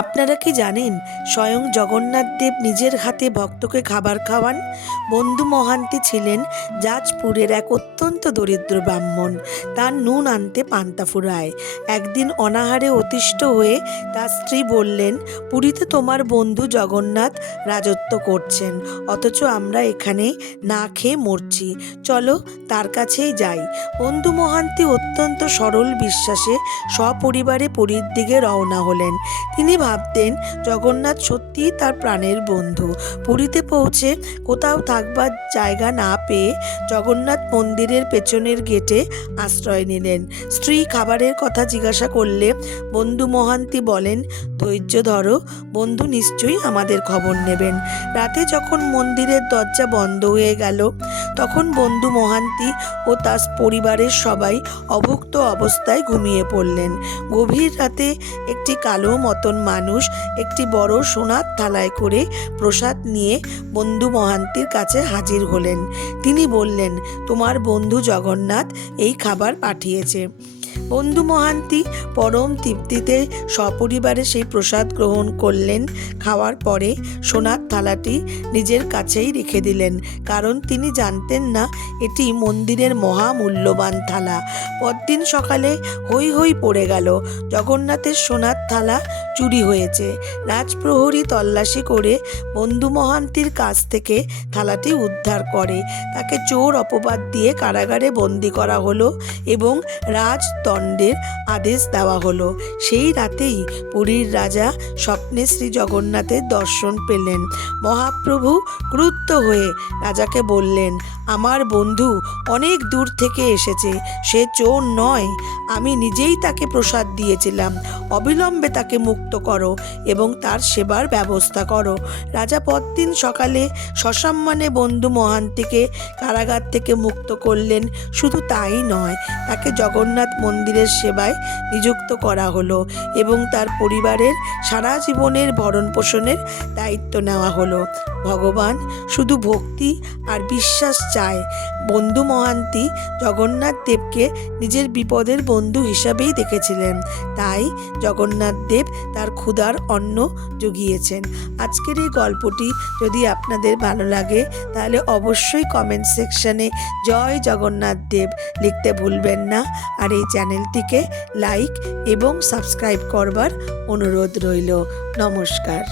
আপনারা কি জানেন স্বয়ং জগন্নাথ দেব নিজের হাতে ভক্তকে খাবার খাওয়ান? বন্ধু মহান্তি ছিলেন যাজপুরের এক অত্যন্ত দরিদ্র ব্রাহ্মণ। তার নুন আনতে পান্তা ফুরায়। একদিন অনাহারে অতিষ্ঠ হয়ে তার স্ত্রী বললেন, পুরীতে তোমার বন্ধু জগন্নাথ রাজত্ব করছেন, অথচ আমরা এখানে না খেয়ে মরছি, চলো তার কাছেই যাই। বন্ধু মহান্তি অত্যন্ত সরল বিশ্বাসে সপরিবারে পুরীর দিকে রওনা হলেন। তিনি ভাবতেন জগন্নাথ সত্যিই তার প্রাণের বন্ধু। পুরীতে পৌঁছে কোথাও থাকবার জায়গা না পেয়ে জগন্নাথ মন্দিরের পেছনের গেটে আশ্রয় নিলেন। স্ত্রী খাবারের কথা জিজ্ঞাসা করলে বন্ধু মহান্তি বলেন, ধৈর্য ধরো, বন্ধু নিশ্চয়ই আমাদের খবর নেবেন। রাতে যখন মন্দিরের দরজা বন্ধ হয়ে গেল, তখন বন্ধু মহান্তি ও তার পরিবারের সবাই অভুক্ত অবস্থায় ঘুমিয়ে পড়লেন। গভীর রাতে একটি কালো মতন মানুষ একটি বড় সোনার থালায় করে প্রসাদ নিয়ে বন্ধু মহান্তির কাছে হাজির হলেন। তিনি বললেন, তোমার বন্ধু জগন্নাথ এই খাবার পাঠিয়েছে। বন্ধু মহান্তি পরম তৃপ্তিতে সপরিবারে সেই প্রসাদ গ্রহণ করলেন। খাওয়ার পরে সোনার থালাটি নিজের কাছেই রেখে দিলেন, কারণ তিনি জানতেন না এটি মন্দিরের মহামূল্যবান থালা। পরদিন সকালে হই হই পড়ে গেল, জগন্নাথের সোনার থালা চুরি হয়েছে। রাজপ্রহরী তল্লাশি করে বন্ধু মহান্তির কাছ থেকে থালাটি উদ্ধার করে। তাকে চোর অপবাদ দিয়ে কারাগারে বন্দি করা হলো এবং রাজদণ্ডের আদেশ দেওয়া হলো। সেই রাতেই পুরীর রাজা স্বপ্নে শ্রী জগন্নাথের দর্শন পেলেন। মহাপ্রভু ক্রুদ্ধ হয়ে রাজাকে বললেন, আমার বন্ধু অনেক দূর থেকে এসেছে, সে চোর নয়, আমি নিজেই তাকে প্রসাদ দিয়েছিলাম, অবিলম্বে তাকে মুক্ত করো এবং তার সেবার ব্যবস্থা করো। রাজা পরদিন সকালে সসম্মানে বন্ধু মহান্তিকে কারাগার থেকে মুক্ত করলেন। শুধু তাই নয়, তাকে জগন্নাথ মন্দিরের সেবায় নিযুক্ত করা হলো এবং তার পরিবারের সারা জীবনের ভরণ পোষণের দায়িত্ব নেওয়া হলো। ভগবান শুধু ভক্তি আর বিশ্বাস চায়। বন্ধু মহান্তি জগন্নাথ দেবকে নিজের বিপদের বন্ধু হিসাবেই দেখেছিলেন, তাই জগন্নাথ দেব তার ক্ষুধার অন্ন জুগিয়েছেন। আজকের এই গল্পটি যদি আপনাদের ভালো লাগে তাহলে অবশ্যই কমেন্ট সেকশনে জয় জগন্নাথ দেব লিখতে ভুলবেন না। আর এই চ্যানেলটিকে লাইক এবং সাবস্ক্রাইব করবার অনুরোধ রইল। নমস্কার।